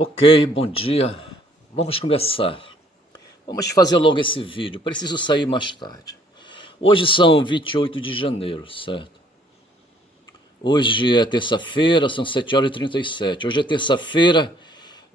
Ok, bom dia. Vamos começar. Vamos fazer logo esse vídeo. Preciso sair mais tarde. Hoje são 28 de janeiro, certo? Hoje é terça-feira, são 7h37. Hoje é terça-feira,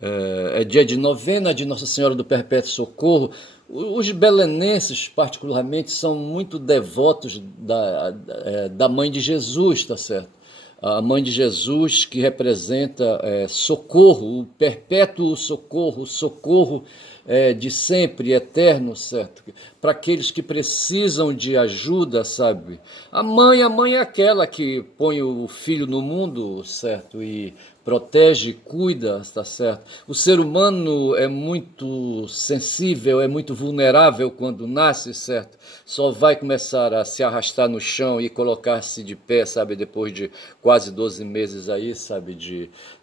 é dia de novena de Nossa Senhora do Perpétuo Socorro. Os belenenses, particularmente, são muito devotos da Mãe de Jesus, tá certo? A Mãe de Jesus, que representa socorro, o perpétuo socorro, socorro de sempre, eterno, certo? Para aqueles que precisam de ajuda, sabe? A mãe é aquela que põe o filho no mundo, certo? E protege, cuida, está certo? O ser humano é muito sensível, é muito vulnerável quando nasce, certo? Só vai começar a se arrastar no chão e colocar-se de pé, sabe? Depois de quase 12 meses aí, sabe?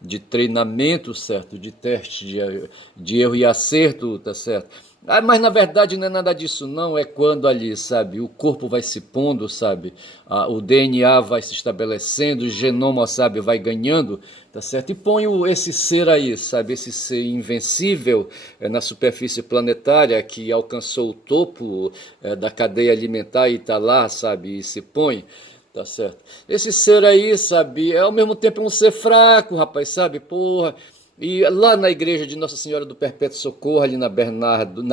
De treinamento, certo? De teste, de erro e acerto, tá certo? Mas na verdade não é nada disso, não. É quando ali, sabe, o corpo vai se pondo, sabe, o DNA vai se estabelecendo, o genoma, sabe, vai ganhando, tá certo? E põe esse ser aí, sabe, esse ser invencível na superfície planetária que alcançou o topo da cadeia alimentar e está lá, sabe, e se põe. Tá certo? Esse ser aí, sabe, é ao mesmo tempo um ser fraco, rapaz, sabe? Porra. E lá na igreja de Nossa Senhora do Perpétuo Socorro, ali na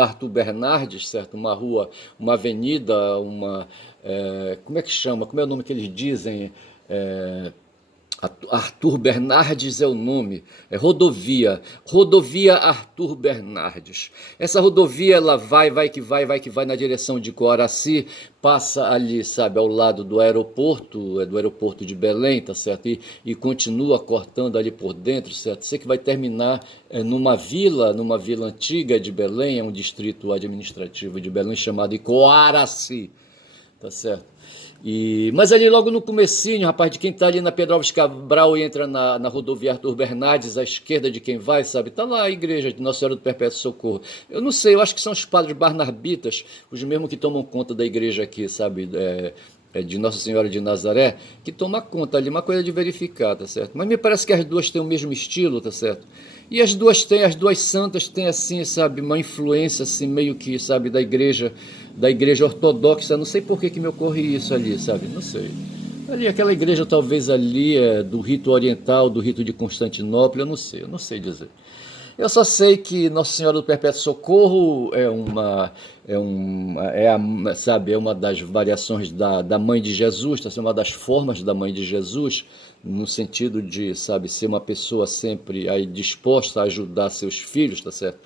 Arthur Bernardes, certo? Uma rua, uma avenida, como é que chama? Como é o nome que eles dizem? É, Arthur Bernardes é o nome, é rodovia Arthur Bernardes. Essa rodovia ela vai que vai na direção de Coraci, passa ali, sabe, ao lado do aeroporto de Belém, tá certo? E continua cortando ali por dentro, certo? Sei que vai terminar numa vila antiga de Belém, é um distrito administrativo de Belém chamado Coaraci, tá certo? Mas ali logo no comecinho, rapaz, de quem tá ali na Pedro Alves Cabral e entra na rodovia Arthur Bernardes, à esquerda de quem vai, sabe? Tá lá a igreja de Nossa Senhora do Perpétuo Socorro. Eu não sei, eu acho que são os padres barnabitas, os mesmos que tomam conta da igreja aqui, sabe? De Nossa Senhora de Nazaré, que toma conta ali, uma coisa de verificar, tá certo? Mas me parece que as duas têm o mesmo estilo, tá certo? E as duas santas têm assim, sabe, uma influência assim meio que, sabe, da igreja ortodoxa. Não sei por que me ocorre isso ali, sabe? Não sei. Ali, aquela igreja talvez ali do rito oriental, do rito de Constantinopla, eu não sei dizer. Eu só sei que Nossa Senhora do Perpétuo Socorro sabe, é uma das variações da Mãe de Jesus, tá? Uma das formas da Mãe de Jesus, no sentido de, sabe, ser uma pessoa sempre aí disposta a ajudar seus filhos, tá certo?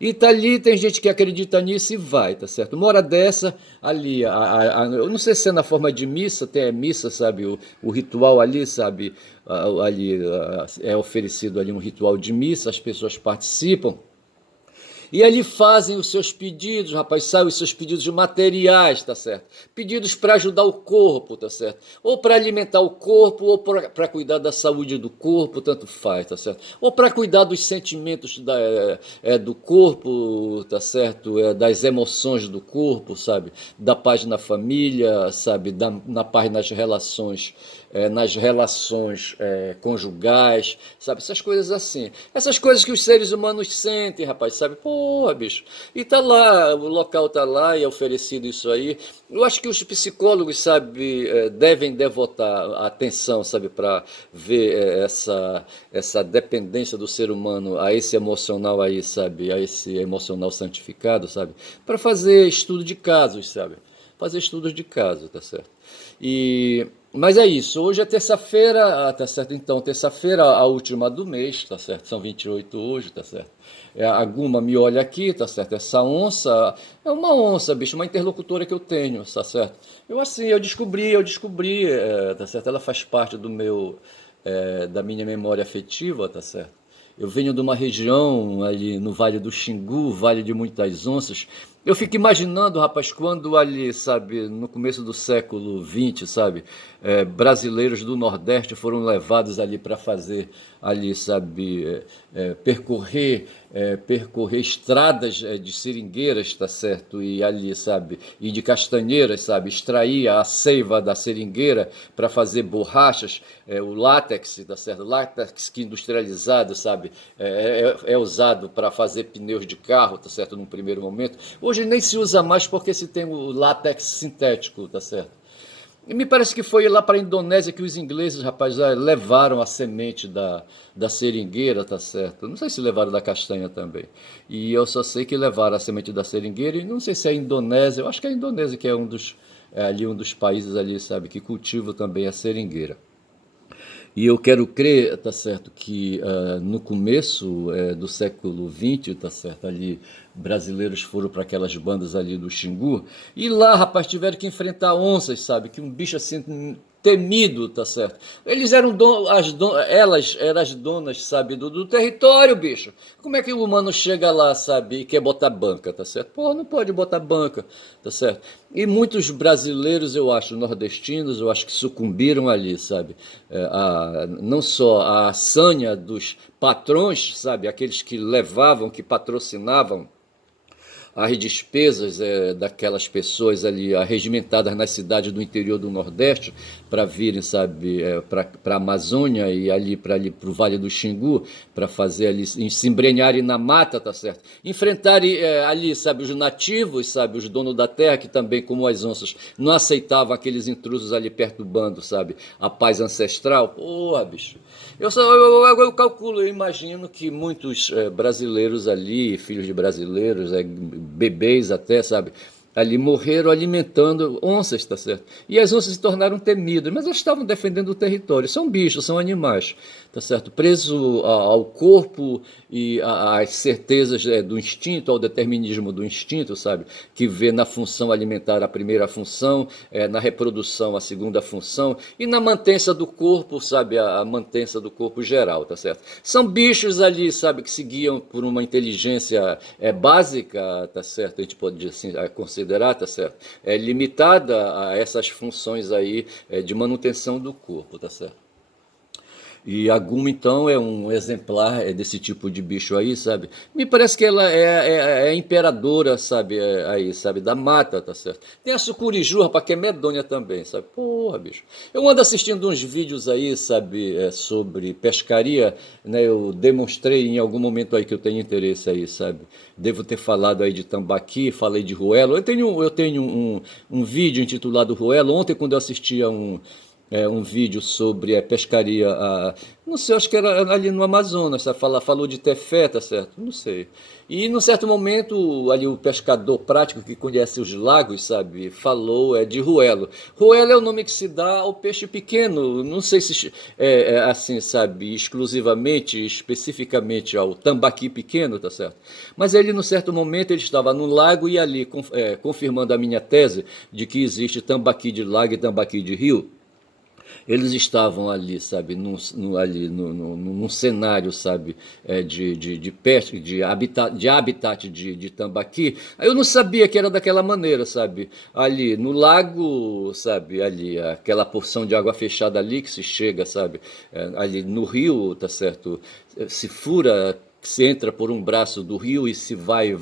E tá ali, tem gente que acredita nisso e vai, tá certo? Uma hora dessa, ali, eu não sei se é na forma de missa, tem missa, sabe? O ritual ali, sabe? Ali é oferecido ali um ritual de missa, as pessoas participam. E ali fazem os seus pedidos, rapaz, saem os seus pedidos materiais, tá certo? Pedidos para ajudar o corpo, tá certo? Ou para alimentar o corpo, ou para cuidar da saúde do corpo, tanto faz, tá certo? Ou para cuidar dos sentimentos do corpo, tá certo? Das emoções do corpo, sabe? Da paz na família, sabe? Na paz nas relações conjugais, sabe? Essas coisas assim. Essas coisas que os seres humanos sentem, rapaz, sabe? Porra, bicho. E tá lá, o local tá lá e é oferecido isso aí. Eu acho que os psicólogos, sabe, devem devotar atenção, sabe, para ver essa dependência do ser humano a esse emocional aí, sabe, a esse emocional santificado, sabe, para fazer estudo de casos, sabe, fazer estudos de caso, tá certo? Mas é isso, hoje é terça-feira, tá certo? Então, terça-feira, a última do mês, tá certo? São 28 hoje, tá certo? A Guma me olha aqui, tá certo? Essa onça é uma onça, bicho, uma interlocutora que eu tenho, tá certo? Eu descobri, tá certo? Ela faz parte da minha memória afetiva, tá certo? Eu venho de uma região ali no Vale do Xingu, Vale de Muitas Onças. Eu fico imaginando, rapaz, quando ali, sabe, no começo do século XX, sabe, brasileiros do Nordeste foram levados ali para fazer ali, sabe, percorrer estradas de seringueiras, tá certo, e ali, sabe, e de castanheiras, sabe, extrair a seiva da seringueira para fazer borrachas, o látex, tá certo, látex que industrializado, sabe, é usado para fazer pneus de carro, tá certo, num primeiro momento. Hoje nem se usa mais porque se tem o látex sintético, tá certo. E me parece que foi lá para a Indonésia que os ingleses, rapaz, levaram a semente da seringueira, tá certo? Não sei se levaram da castanha também. E eu só sei que levaram a semente da seringueira e não sei se é a Indonésia, eu acho que é a Indonésia que é ali um dos países ali, sabe, que cultiva também a seringueira. E eu quero crer, tá certo, que no começo do século XX, tá certo, ali brasileiros foram para aquelas bandas ali do Xingu, e lá, rapaz, tiveram que enfrentar onças, sabe, que um bicho assim temido, tá certo? Eles eram elas eram as donas, sabe, do território, bicho. Como é que o humano chega lá, sabe, e quer botar banca, tá certo? Pô, não pode botar banca, tá certo? E muitos brasileiros, eu acho, nordestinos, eu acho que sucumbiram ali, sabe? Não só a sanha dos patrões, sabe? Aqueles que levavam, que patrocinavam as despesas daquelas pessoas ali arregimentadas nas cidades do interior do Nordeste para virem, sabe, para a Amazônia e ali para o Vale do Xingu, para fazer ali, se embrenharem na mata, tá certo? Enfrentarem ali, sabe, os nativos, sabe, os donos da terra, que também, como as onças, não aceitavam aqueles intrusos ali perturbando, sabe, a paz ancestral. Porra, bicho. Eu calculo, eu imagino que muitos brasileiros ali, filhos de brasileiros, bebês até, sabe, ali morreram alimentando onças, tá certo? E as onças se tornaram temidas, mas elas estavam defendendo o território. São bichos, são animais, tá certo? Preso ao corpo e às certezas do instinto, ao determinismo do instinto, sabe? Que vê na função alimentar a primeira função, na reprodução a segunda função e na mantença do corpo, sabe? A mantença do corpo geral, tá certo? São bichos ali, sabe? Que se guiam por uma inteligência básica, tá certo? A gente pode assim, considerar, tá certo? Limitada a essas funções aí de manutenção do corpo, tá certo? E a Guma, então, é um exemplar desse tipo de bicho aí, sabe? Me parece que ela é imperadora, sabe? Aí, sabe? Da mata, tá certo? Tem a sucuriju, rapaz, que é medonha também, sabe? Porra, bicho. Eu ando assistindo uns vídeos aí, sabe? Sobre pescaria, né? Eu demonstrei em algum momento aí que eu tenho interesse aí, sabe? Devo ter falado aí de tambaqui, falei de ruelo. Eu tenho um vídeo intitulado Ruelo. Ontem, quando eu assistia um vídeo sobre pescaria, não sei, acho que era ali no Amazonas, sabe? Falou de tefé, tá certo? Não sei. E num certo momento, ali o pescador prático que conhece os lagos, sabe, falou de ruelo. Ruelo é o nome que se dá ao peixe pequeno, não sei se assim, sabe, exclusivamente, especificamente ao tambaqui pequeno, tá certo? Mas ele, num certo momento, ele estava no lago e ali, confirmando a minha tese de que existe tambaqui de lago e tambaqui de rio. Eles estavam ali, sabe, num cenário, sabe, de pesca, de habitat de tambaqui. Aí eu não sabia que era daquela maneira, sabe, ali no lago, sabe, ali, aquela porção de água fechada ali que se chega, sabe, ali no rio, tá certo, se fura, se entra por um braço do rio e se vai,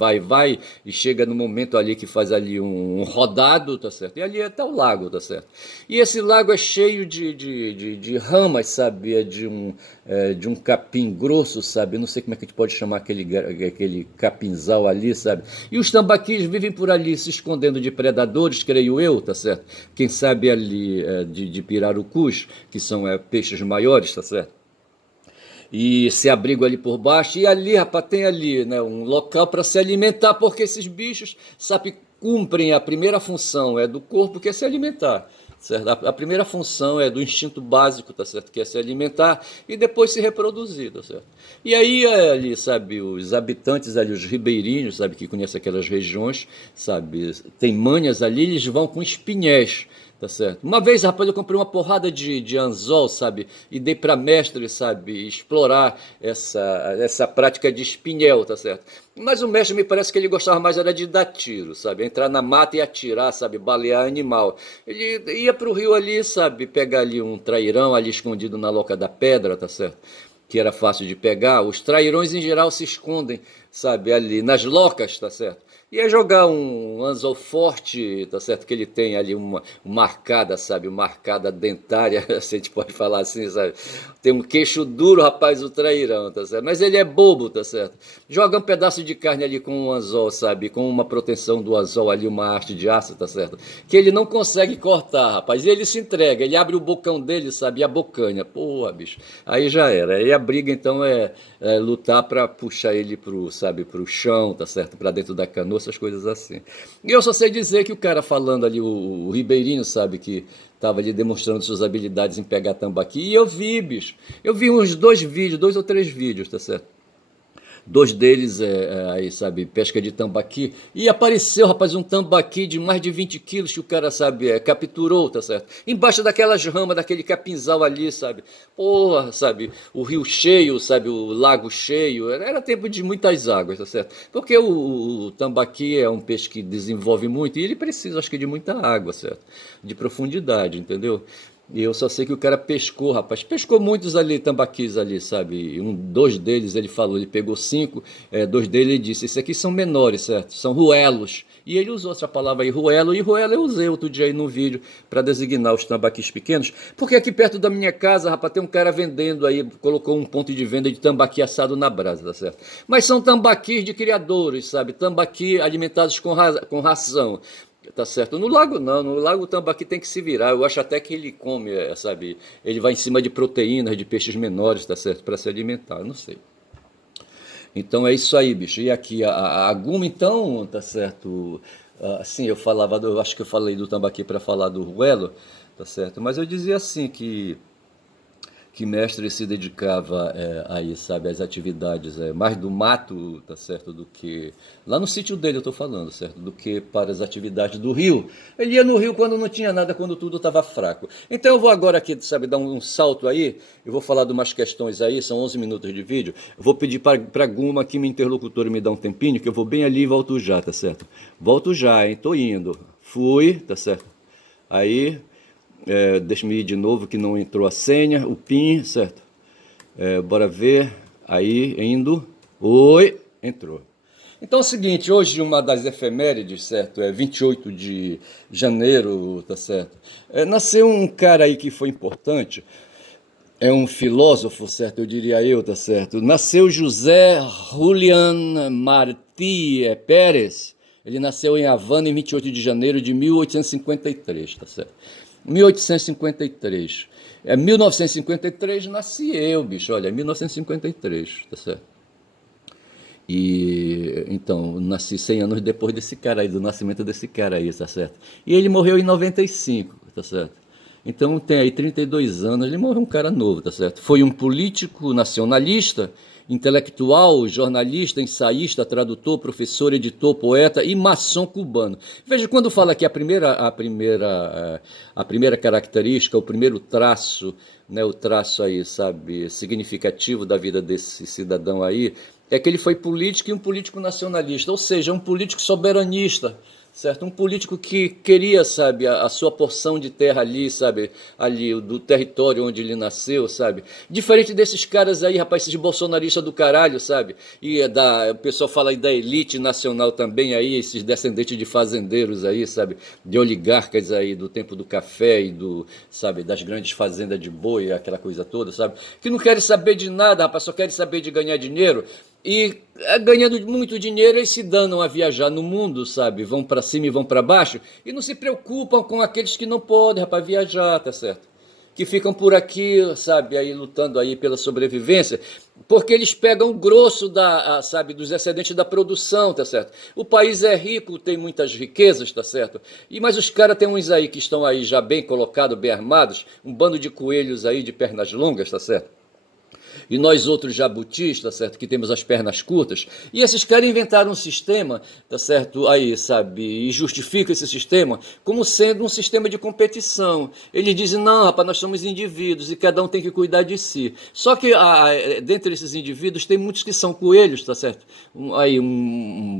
e chega no momento ali que faz ali um rodado, tá certo? E ali está o lago, tá certo? E esse lago é cheio de ramas, sabe? De um capim grosso, sabe? Não sei como é que a gente pode chamar aquele capinzal ali, sabe? E os tambaquis vivem por ali se escondendo de predadores, creio eu, tá certo? Quem sabe ali de pirarucus, que são peixes maiores, tá certo? E se abrigam ali por baixo, e ali, rapaz, tem ali, né, um local para se alimentar, porque esses bichos, sabe, cumprem a primeira função do corpo, que é se alimentar, certo? A primeira função é do instinto básico, tá certo? Que é se alimentar e depois se reproduzir, tá certo? E aí ali, sabe, os habitantes ali, os ribeirinhos, sabe, que conhecem aquelas regiões, sabe, tem manhas ali, eles vão com espinhés, tá certo? Uma vez, rapaz, eu comprei uma porrada de anzol, sabe? E dei para mestre, sabe? Explorar essa prática de espinhel, tá certo? Mas o mestre me parece que ele gostava mais era de dar tiro, sabe? Entrar na mata e atirar, sabe? Balear animal. Ele ia pro rio ali, sabe? Pegar ali um trairão ali escondido na loca da pedra, tá certo? Que era fácil de pegar. Os trairões em geral se escondem, sabe? Ali nas locas, tá certo? Ia jogar um anzol forte, tá certo? Que ele tem ali uma arcada, sabe? Uma arcada dentária, se a gente pode falar assim, sabe? Tem um queixo duro, rapaz, o trairão, tá certo? Mas ele é bobo, tá certo? Joga um pedaço de carne ali com um anzol, sabe? Com uma proteção do anzol ali, uma haste de aço, tá certo? Que ele não consegue cortar, rapaz. E ele se entrega, ele abre o bocão dele, sabe? E a bocanha. Porra, bicho. Aí já era. Aí a briga, então, é lutar pra puxar ele pro, sabe? Pro chão, tá certo? Pra dentro da canoa, essas coisas assim. E eu só sei dizer que o cara falando ali, o Ribeirinho, sabe? Que tava ali demonstrando suas habilidades em pegar tambaqui. E eu vi, bicho. Eu vi uns dois vídeos, 2 ou 3 vídeos, tá certo? Dois deles aí, sabe, pesca de tambaqui. E apareceu, rapaz, um tambaqui de mais de 20 quilos que o cara, sabe, capturou, tá certo? Embaixo daquelas ramas, daquele capinzal ali, sabe? Porra, sabe, o rio cheio, sabe, o lago cheio. Era tempo de muitas águas, tá certo? Porque o tambaqui é um peixe que desenvolve muito e ele precisa, acho que, de muita água, certo? De profundidade, entendeu? E eu só sei que o cara pescou, rapaz. Pescou muitos ali, tambaquis ali, sabe? Dois deles ele falou, ele pegou 5, 2 deles ele disse, esses aqui são menores, certo? São ruelos. E ele usou essa palavra aí, ruelo, e ruelo eu usei outro dia aí no vídeo para designar os tambaquis pequenos, porque aqui perto da minha casa, rapaz, tem um cara vendendo aí, colocou um ponto de venda de tambaqui assado na brasa, tá certo? Mas são tambaquis de criadores, sabe? Tambaqui alimentados com ração. Tá certo. No lago não, no lago o tambaqui tem que se virar. Eu acho até que ele come, sabe? Ele vai em cima de proteínas de peixes menores, tá certo? Para se alimentar, não sei. Então é isso aí, bicho. E aqui a guma, então, tá certo? Assim, eu falava, eu acho que eu falei do tambaqui para falar do ruelo, tá certo? Mas eu dizia assim que mestre se dedicava aí, sabe, às atividades mais do mato, tá certo, do que lá no sítio dele eu tô falando, certo, do que para as atividades do rio. Ele ia no rio quando não tinha nada, quando tudo estava fraco. Então eu vou agora aqui, sabe, dar um salto aí, eu vou falar de umas questões aí, são 11 minutos de vídeo. Eu vou pedir para Guma que minha interlocutora me dá um tempinho, que eu vou bem ali e volto já, tá certo? Volto já, hein? Tô indo. Fui, tá certo? Aí deixa-me ir de novo que não entrou a senha, o PIN, certo? Bora ver. Aí, indo. Oi, entrou. Então é o seguinte, hoje uma das efemérides, certo? É 28 de janeiro, tá certo? Nasceu um cara aí que foi importante, é um filósofo, certo? Eu diria eu, tá certo? Nasceu José Julián Martí Pérez. Ele nasceu em Havana em 28 de janeiro de 1853, tá certo? 1853. 1953 nasci eu, bicho, olha, 1953, tá certo? E então, nasci 100 anos depois desse cara aí, do nascimento desse cara aí, tá certo? E ele morreu em 95, tá certo? Então tem aí 32 anos, ele morreu um cara novo, tá certo? Foi um político nacionalista, intelectual, jornalista, ensaísta, tradutor, professor, editor, poeta e maçom cubano. Veja, quando fala que a primeira característica, o primeiro traço, né, o traço aí, sabe, significativo da vida desse cidadão aí, é que ele foi político e um político nacionalista, ou seja, um político soberanista, certo? Um político que queria, sabe, a sua porção de terra ali, sabe, ali do território onde ele nasceu, sabe? Diferente desses caras aí, rapaz, esses bolsonaristas do caralho, sabe? E o pessoal fala aí da elite nacional também aí, esses descendentes de fazendeiros aí, sabe? De oligarcas aí do tempo do café e sabe, das grandes fazendas de boi, aquela coisa toda, sabe? Que não querem saber de nada, rapaz, só querem saber de ganhar dinheiro. E ganhando muito dinheiro, eles se danam a viajar no mundo, sabe? Vão para cima e vão para baixo e não se preocupam com aqueles que não podem, rapaz, viajar, tá certo? Que ficam por aqui, sabe, aí lutando aí pela sobrevivência, porque eles pegam o grosso sabe, dos excedentes da produção, tá certo? O país é rico, tem muitas riquezas, tá certo? Mas os caras tem uns aí que estão aí já bem colocados, bem armados, um bando de coelhos aí de pernas longas, tá certo? E nós outros jabutis, tá certo, que temos as pernas curtas, e esses caras inventaram um sistema, tá certo, aí, sabe, e justificam esse sistema como sendo um sistema de competição. Eles dizem, não, rapaz, nós somos indivíduos e cada um tem que cuidar de si. Só que dentre esses indivíduos tem muitos que são coelhos, tá certo,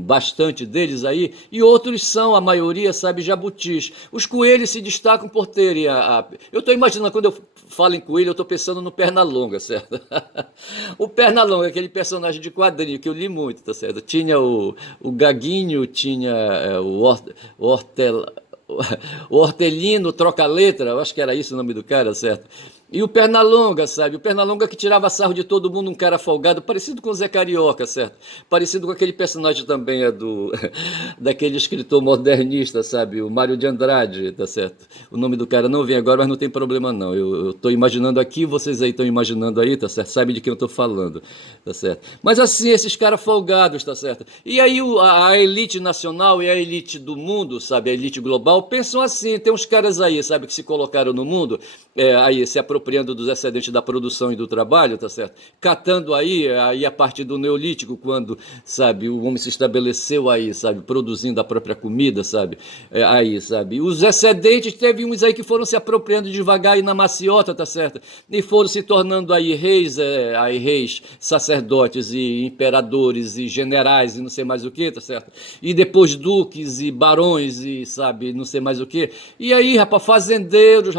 bastante deles aí, e outros são, a maioria, sabe, jabutis. Os coelhos se destacam por terem eu estou imaginando, quando eu falo em coelho, eu estou pensando no Pernalonga, certo? O Pernalonga, aquele personagem de quadrinho que eu li muito, tá certo? Tinha o Gaguinho, tinha o Hortel, o Hortelino Troca-Letra, eu acho que era isso o nome do cara, certo? E o Pernalonga, sabe? O Pernalonga que tirava sarro de todo mundo, um cara folgado, parecido com o Zé Carioca, certo? Parecido com aquele personagem também daquele escritor modernista, sabe? O Mário de Andrade, tá certo? O nome do cara não vem agora, mas não tem problema não. Eu tô imaginando aqui, vocês aí estão imaginando aí, tá certo? Sabem de quem eu tô falando, tá certo? Mas assim, esses caras folgados, tá certo? E aí a elite nacional e a elite do mundo, sabe? A elite global, pensam assim, tem uns caras aí, sabe? Que se colocaram no mundo, aí se apropriando dos excedentes da produção e do trabalho, tá certo? Catando aí a partir do Neolítico, quando, sabe, o homem se estabeleceu aí, sabe, produzindo a própria comida, sabe? Aí, sabe? Os excedentes, teve uns aí que foram se apropriando devagar aí na maciota, tá certo? E foram se tornando aí reis, sacerdotes e imperadores e generais e não sei mais o que, tá certo? E depois duques e barões e, sabe, não sei mais o que. E aí, rapaz, fazendeiros,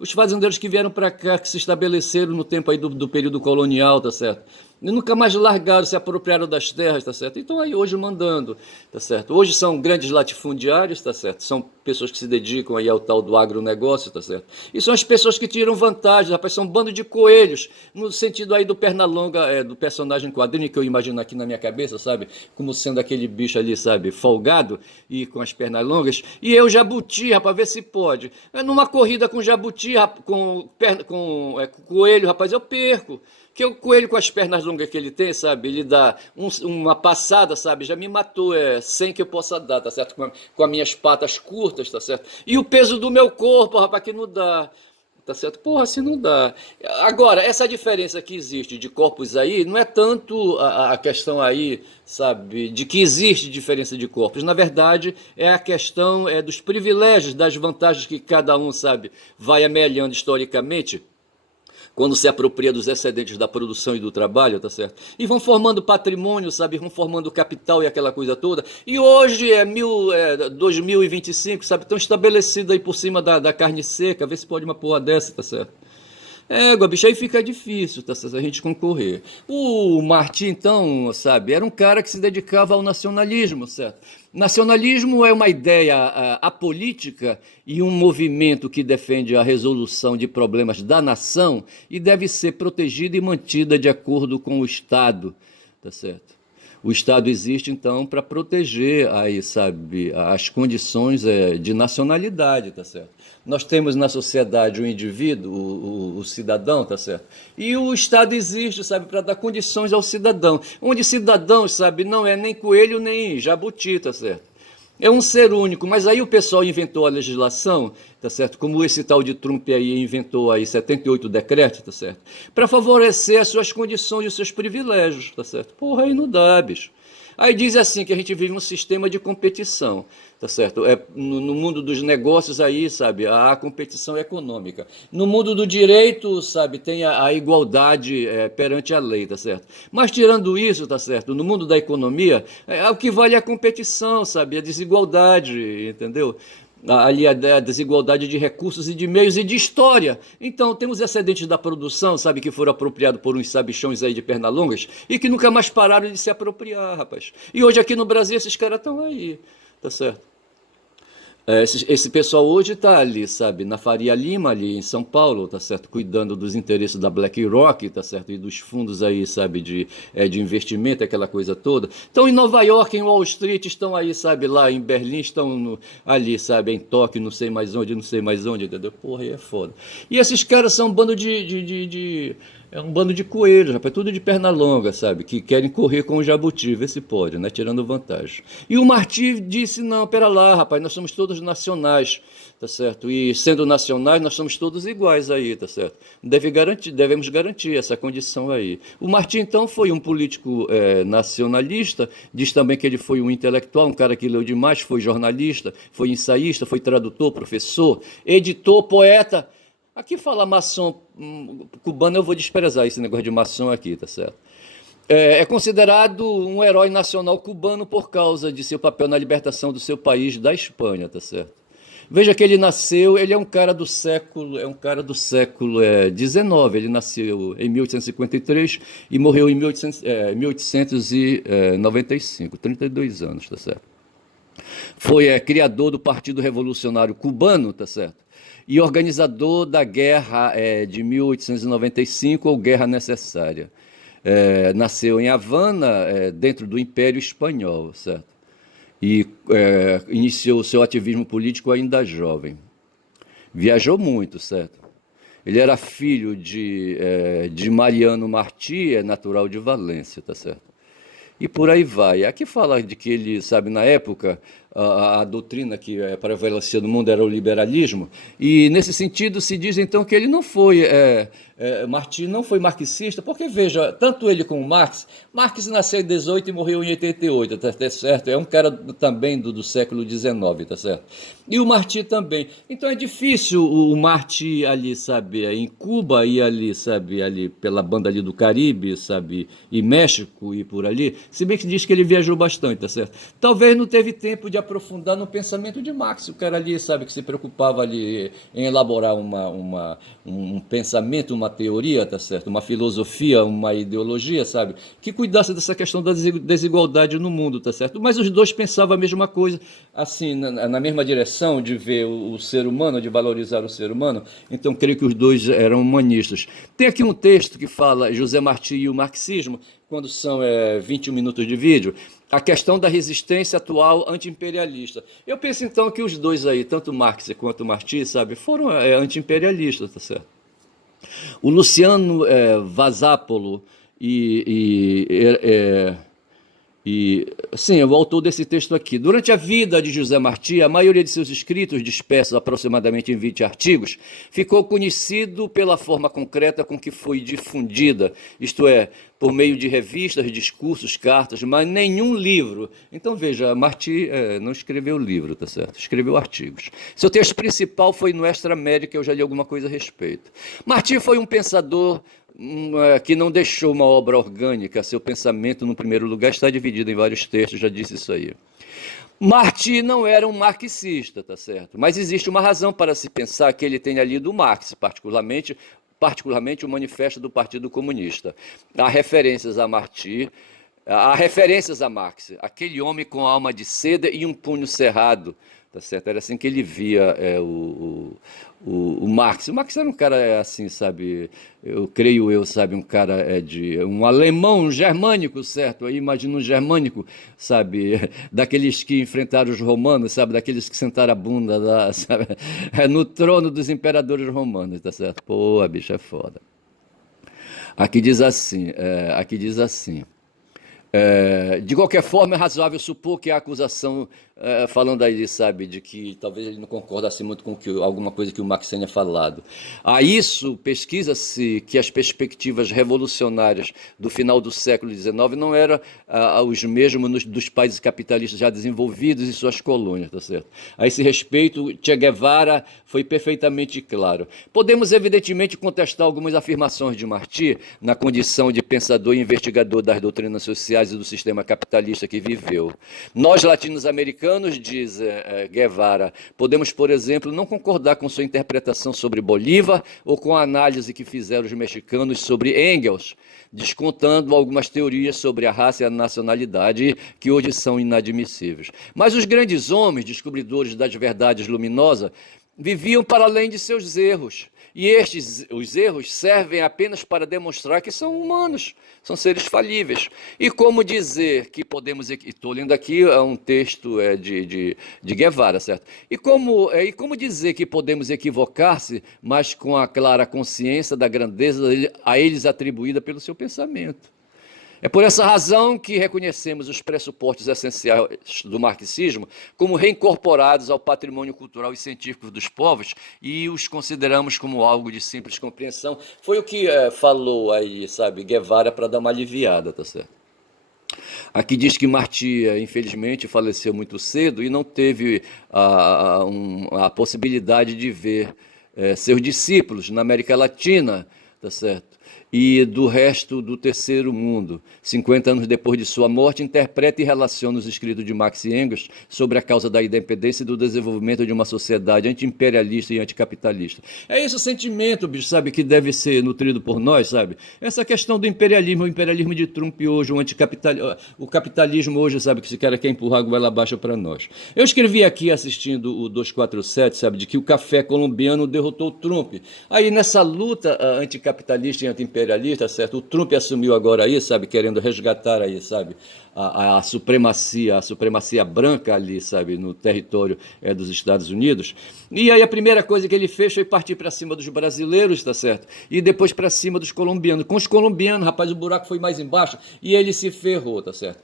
os fazendeiros que vieram para cá, que se estabeleceram no tempo aí do período colonial, tá certo? E nunca mais largaram, se apropriaram das terras, tá certo? Então aí hoje mandando, tá certo? Hoje são grandes latifundiários, tá certo? São pessoas que se dedicam aí ao tal do agronegócio, tá certo? E são as pessoas que tiram vantagem, rapaz, são um bando de coelhos, no sentido aí do Pernalonga, do personagem quadrinho que eu imagino aqui na minha cabeça, sabe? Como sendo aquele bicho ali, sabe? Folgado e com as pernas longas. E eu jabuti, rapaz, ver se pode. Numa corrida com jabuti, com coelho, rapaz, eu perco. Que o coelho com as pernas longas que ele tem, sabe? Ele dá uma passada, sabe? Já me matou, sem que eu possa dar, tá certo? Com as minhas patas curtas, tá certo? E o peso do meu corpo, rapaz, que não dá. Tá certo? Porra, assim não dá. Agora, essa diferença que existe de corpos aí, não é tanto a questão aí, sabe, de que existe diferença de corpos. Na verdade, é a questão dos privilégios, das vantagens que cada um, sabe, vai amelhando historicamente quando se apropria dos excedentes da produção e do trabalho, tá certo? E vão formando patrimônio, sabe? Vão formando capital e aquela coisa toda. E hoje é 2025, sabe? Estão estabelecidos aí por cima da carne seca. Vê se pode uma porra dessa, tá certo? Bicho, aí fica difícil, tá certo? A gente concorrer. O Martim, então, sabe, era um cara que se dedicava ao nacionalismo, certo? Nacionalismo é uma ideia apolítica e um movimento que defende a resolução de problemas da nação e deve ser protegida e mantida de acordo com o Estado, tá certo? O Estado existe, então, para proteger aí, sabe, as condições de nacionalidade, tá certo? Nós temos na sociedade o indivíduo, o cidadão, tá certo? E o Estado existe, sabe, para dar condições ao cidadão. Onde cidadão, sabe, não é nem coelho nem jabuti, tá certo? É um ser único, mas aí o pessoal inventou a legislação, tá certo? Como esse tal de Trump aí inventou aí 78 decretos, tá certo? Para favorecer as suas condições e os seus privilégios, tá certo? Porra, aí não dá, bicho. Aí diz assim que a gente vive um sistema de competição, tá certo? No mundo dos negócios aí, sabe, a competição econômica. No mundo do direito, sabe, tem a igualdade perante a lei, tá certo? Mas tirando isso, tá certo? No mundo da economia, o que vale é a competição, sabe, a desigualdade, entendeu? Ali a desigualdade de recursos e de meios e de história. Então, temos excedentes da produção, sabe, que foram apropriados por uns sabichões aí de pernalongas e que nunca mais pararam de se apropriar, rapaz. E hoje aqui no Brasil esses caras estão aí, tá certo? Esse pessoal hoje está ali, sabe, na Faria Lima, ali em São Paulo, tá certo, cuidando dos interesses da BlackRock, tá certo, e dos fundos aí, sabe, de investimento, aquela coisa toda. Estão em Nova York, em Wall Street, estão aí, sabe, lá em Berlim, estão ali, sabe, em Tóquio, não sei mais onde, entendeu? Porra, aí é foda. E esses caras são um bando É um bando de coelhos, rapaz, tudo de perna longa, sabe? Que querem correr com o jabuti, vê se pode, né? Tirando vantagem. E o Martí disse: não, pera lá, rapaz, nós somos todos nacionais, tá certo? E sendo nacionais, nós somos todos iguais aí, tá certo? Devemos garantir essa condição aí. O Martí, então, foi um político nacionalista, diz também que ele foi um intelectual, um cara que leu demais, foi jornalista, foi ensaísta, foi tradutor, professor, editor, poeta. Aqui fala maçom cubano, eu vou desprezar esse negócio de maçom aqui, tá certo? É considerado um herói nacional cubano por causa de seu papel na libertação do seu país da Espanha, tá certo? Veja que ele nasceu, ele é um cara do século, XIX, ele nasceu em 1853 e morreu em 1895, 32 anos, tá certo? Foi criador do Partido Revolucionário Cubano, tá certo? E organizador da Guerra de 1895, ou Guerra Necessária. Nasceu em Havana, dentro do Império Espanhol, certo? E iniciou seu ativismo político ainda jovem. Viajou muito, certo? Ele era filho de Mariano Martí, natural de Valência, tá certo? E por aí vai. Aqui fala de que ele, sabe, na época, a doutrina que prevalecia no mundo era o liberalismo, e nesse sentido se diz então que ele não foi, Martí não foi marxista, porque veja, tanto ele como Marx nasceu em 18 e morreu em 88, tá certo? É um cara também do século XIX, tá certo? E o Martí também. Então é difícil o Martí ali, sabe, em Cuba e ali, sabe, ali pela banda ali do Caribe, sabe, e México e por ali, se bem que diz que ele viajou bastante, tá certo? Talvez não teve tempo de aprofundar no pensamento de Marx, o cara ali, sabe, que se preocupava ali em elaborar um pensamento, uma teoria, tá certo? Uma filosofia, uma ideologia, sabe? Que cuidasse dessa questão da desigualdade no mundo, tá certo? Mas os dois pensavam a mesma coisa, assim, na mesma direção de ver o ser humano, de valorizar o ser humano. Então, creio que os dois eram humanistas. Tem aqui um texto que fala José Martí e o marxismo, quando são 21 minutos de vídeo, a questão da resistência atual anti-imperialista. Eu penso então que os dois aí, tanto Marx quanto Martí, sabe, foram anti-imperialistas, tá certo? O Luciano Vasápolo sim, o autor desse texto aqui. Durante a vida de José Martí, a maioria de seus escritos, dispersos aproximadamente em 20 artigos, ficou conhecido pela forma concreta com que foi difundida, isto é, por meio de revistas, discursos, cartas, mas nenhum livro. Então veja, Martí não escreveu livro, tá certo? Escreveu artigos. Seu texto principal foi Nuestra América, eu já li alguma coisa a respeito. Martí foi um pensador que não deixou uma obra orgânica, seu pensamento, no primeiro lugar, está dividido em vários textos, já disse isso aí. Martí não era um marxista, tá certo? Mas existe uma razão para se pensar que ele tenha lido Marx, particularmente o Manifesto do Partido Comunista. Há referências a Martí, há referências a Marx, aquele homem com alma de seda e um punho cerrado, tá certo? Era assim que ele via o Marx. O Marx era um cara assim, sabe, sabe, um cara um alemão, um germânico, certo? Aí imagina um germânico, sabe, daqueles que enfrentaram os romanos, sabe, daqueles que sentaram a bunda lá, sabe, no trono dos imperadores romanos, tá certo? Pô, a bicha é foda. Aqui diz assim. De qualquer forma, é razoável supor que a acusação, falando aí, sabe, de que talvez ele não concordasse muito com alguma coisa que o Marx tenha falado. A isso, pesquisa-se que as perspectivas revolucionárias do final do século XIX não eram os mesmos dos países capitalistas já desenvolvidos e suas colônias, tá certo? A esse respeito, Che Guevara foi perfeitamente claro. Podemos, evidentemente, contestar algumas afirmações de Martí na condição de pensador e investigador das doutrinas sociais e do sistema capitalista que viveu. Nós, latino-americanos, diz Guevara, podemos, por exemplo, não concordar com sua interpretação sobre Bolívar ou com a análise que fizeram os mexicanos sobre Engels, descontando algumas teorias sobre a raça e a nacionalidade que hoje são inadmissíveis. Mas os grandes homens, descobridores das verdades luminosas, viviam para além de seus erros. E os erros servem apenas para demonstrar que são humanos, são seres falíveis. E como dizer que podemos... Estou lendo aqui um texto de Guevara, certo? E como dizer que podemos equivocar-se, mas com a clara consciência da grandeza a eles atribuída pelo seu pensamento? É por essa razão que reconhecemos os pressupostos essenciais do marxismo como reincorporados ao patrimônio cultural e científico dos povos e os consideramos como algo de simples compreensão. Foi o que falou aí, sabe, Guevara, para dar uma aliviada, tá certo? Aqui diz que Martí, infelizmente, faleceu muito cedo e não teve a possibilidade de ver seus discípulos na América Latina, tá certo? E do resto do terceiro mundo. 50 anos depois de sua morte, interpreta e relaciona os escritos de Marx e Engels sobre a causa da independência e do desenvolvimento de uma sociedade anti-imperialista e anticapitalista. É esse o sentimento, bicho, sabe, que deve ser nutrido por nós, sabe? Essa questão do imperialismo, o imperialismo de Trump hoje, o capitalismo hoje, sabe, que esse cara quer empurrar a goela abaixo para nós. Eu escrevi aqui, assistindo o 247, sabe, de que o café colombiano derrotou o Trump. Aí nessa luta anticapitalista e anti-imperialista, certo? O Trump assumiu agora aí, sabe, querendo resgatar aí, sabe, a supremacia branca ali, sabe, no território dos Estados Unidos. E aí a primeira coisa que ele fez foi partir para cima dos brasileiros, tá certo? E depois para cima dos colombianos. Com os colombianos, rapaz, o buraco foi mais embaixo e ele se ferrou, tá certo?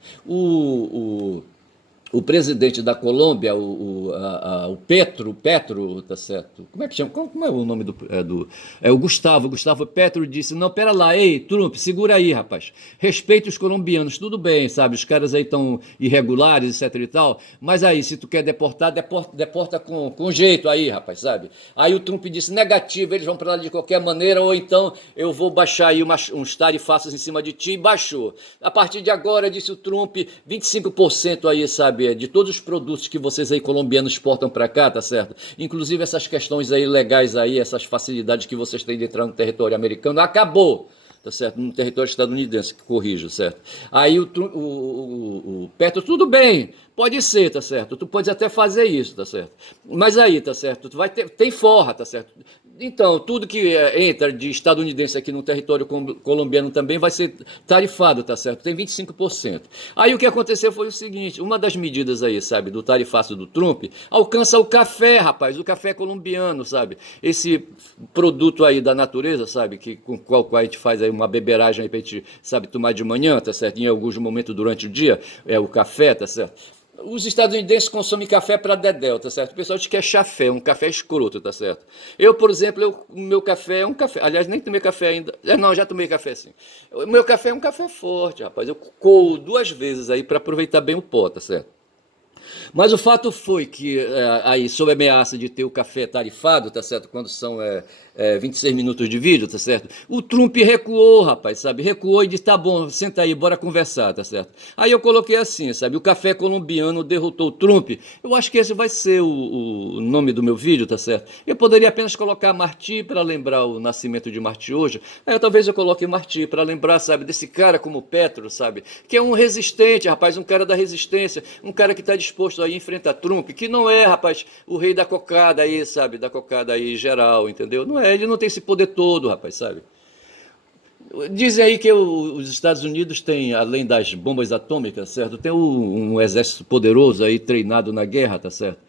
O presidente da Colômbia, o Petro, tá certo? Como é que chama? Como é o nome o Gustavo Petro disse, não, pera lá, ei, Trump, segura aí, rapaz. Respeita os colombianos, tudo bem, sabe? Os caras aí estão irregulares, etc e tal, mas aí, se tu quer deportar, deporta com jeito aí, rapaz, sabe? Aí o Trump disse, negativo, eles vão para lá de qualquer maneira, ou então eu vou baixar aí uns tarifaços em cima de ti, e baixou. A partir de agora, disse o Trump, 25% aí, sabe? De todos os produtos que vocês aí colombianos exportam para cá, tá certo? Inclusive essas questões aí legais aí, essas facilidades que vocês têm de entrar no território americano, acabou, tá certo? No território estadunidense, que corrijo, certo? Aí o Petro, tudo bem, pode ser, tá certo? Tu pode até fazer isso, tá certo? Mas aí, tá certo? Tu vai ter, tem forra, tá certo? Então, tudo que entra de estadunidense aqui no território colombiano também vai ser tarifado, tá certo? Tem 25%. Aí o que aconteceu foi o seguinte, uma das medidas aí, sabe, do tarifaço do Trump, alcança o café, rapaz, o café colombiano, sabe? Esse produto aí da natureza, sabe, com o qual a gente faz aí uma beberagem aí pra gente, sabe, tomar de manhã, tá certo? Em alguns momentos durante o dia, o café, tá certo? Os estadunidenses consomem café para dedéu, tá certo? O pessoal diz que é chafé, um café escroto, tá certo? Eu, por exemplo, o meu café é um café... Aliás, nem tomei café ainda. Não, já tomei café sim. O meu café é um café forte, rapaz. Eu coo 2 vezes aí para aproveitar bem o pó, tá certo? Mas o fato foi que, aí, sob ameaça de ter o café tarifado, tá certo? Quando são 26 minutos de vídeo, tá certo? O Trump recuou, rapaz, sabe? Recuou e disse, tá bom, senta aí, bora conversar, tá certo? Aí eu coloquei assim, sabe? O café colombiano derrotou o Trump. Eu acho que esse vai ser o nome do meu vídeo, tá certo? Eu poderia apenas colocar Martí para lembrar o nascimento de Martí hoje. Aí talvez eu coloque Martí para lembrar, sabe, desse cara como Petro, sabe? Que é um resistente, rapaz, um cara da resistência, um cara que está disposto aí a enfrentar Trump, que não é, rapaz, o rei da cocada aí, sabe? Da cocada aí geral, entendeu? Não é. Ele não tem esse poder todo, rapaz, sabe? Dizem aí que os Estados Unidos têm, além das bombas atômicas, certo? Tem um exército poderoso aí treinado na guerra, tá certo?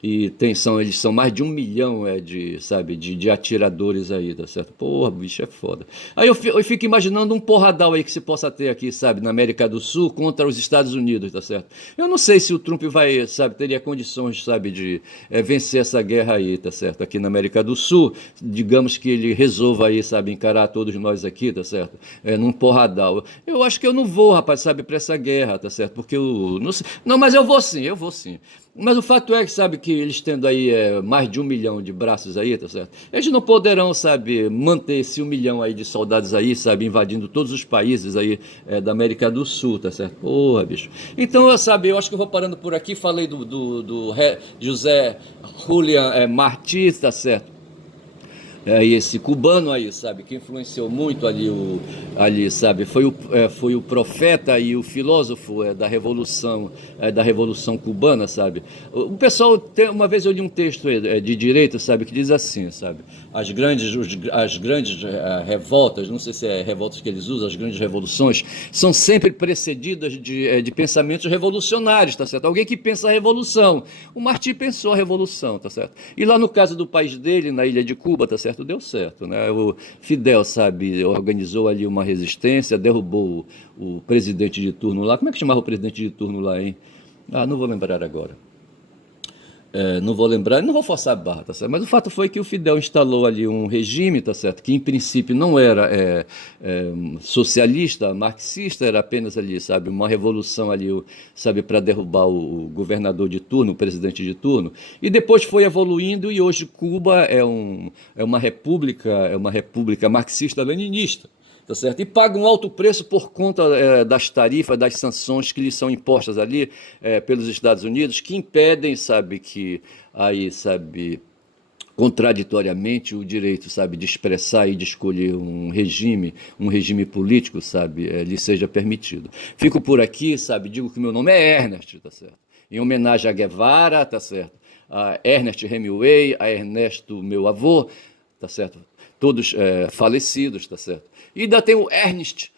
E eles são mais de 1 milhão de atiradores aí, tá certo? Porra, bicho, é foda. Aí eu fico imaginando um porradão aí que se possa ter aqui, sabe, na América do Sul contra os Estados Unidos, tá certo? Eu não sei se o Trump vai, sabe, teria condições, sabe, de vencer essa guerra aí, tá certo? Aqui na América do Sul, digamos que ele resolva aí, sabe, encarar todos nós aqui, tá certo? Num porradão. Eu acho que eu não vou, rapaz, sabe, pra essa guerra, tá certo? Porque eu não sei. Não, mas eu vou sim, eu vou sim. Mas o fato é que, sabe, que eles tendo aí mais de 1 milhão de braços aí, tá certo? Eles não poderão, sabe, manter esse 1 milhão aí de soldados aí, sabe, invadindo todos os países aí da América do Sul, tá certo? Porra, bicho. Então, sabe, eu acho que eu vou parando por aqui, falei do José Julian Martí, tá certo? esse cubano aí, sabe, que influenciou muito ali, sabe, foi o profeta e o filósofo da Revolução Cubana, sabe. O pessoal, uma vez eu li um texto de direita, sabe, que diz assim, sabe, as grandes revoltas, não sei se é revoltas que eles usam, as grandes revoluções, são sempre precedidas de pensamentos revolucionários, tá certo? Alguém que pensa a revolução. O Martí pensou a revolução, tá certo? E lá no caso do país dele, na ilha de Cuba, tá certo? Deu certo, né? O Fidel, sabe, organizou ali uma resistência, derrubou o presidente de turno lá. Como é que chamava o presidente de turno lá, hein? Ah, não vou lembrar agora. Não vou lembrar, não vou forçar a barra, tá certo? Mas o fato foi que o Fidel instalou ali um regime, tá certo? Que em princípio não era socialista, marxista, era apenas ali, sabe? Uma revolução ali, sabe, para derrubar o governador de turno, o presidente de turno. E depois foi evoluindo e hoje Cuba é uma república marxista-leninista. Tá certo? E paga um alto preço por conta das tarifas, das sanções que lhes são impostas ali pelos Estados Unidos, que impedem, sabe, que aí, sabe, contraditoriamente o direito, sabe, de expressar e de escolher um regime político, sabe, lhe seja permitido. Fico por aqui, sabe, digo que meu nome é Ernest, tá certo? Em homenagem a Guevara, tá certo? A Ernest Hemingway, a Ernesto, meu avô, tá certo? Todos falecidos, tá certo? E ainda tem o Ernst,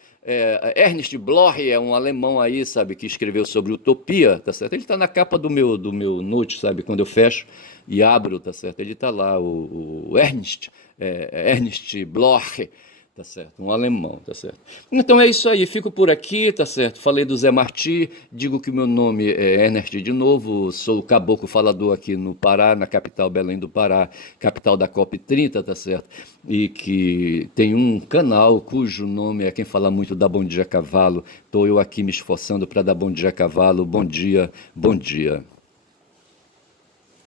Ernst Bloch, é um alemão aí, sabe, que escreveu sobre utopia, tá certo? Ele está na capa do meu note, sabe, quando eu fecho e abro, tá certo? Ele está lá, o Ernst, Ernst Bloch, tá certo? Um alemão, tá certo? Então é isso aí, fico por aqui, tá certo? Falei do Zé Martí, digo que o meu nome é Ernest de novo, sou o caboclo falador aqui no Pará, na capital Belém do Pará, capital da COP30, tá certo? E que tem um canal cujo nome é Quem Fala Muito Dá Bom Dia Cavalo. Estou eu aqui me esforçando para dar bom dia a cavalo. Bom dia, bom dia.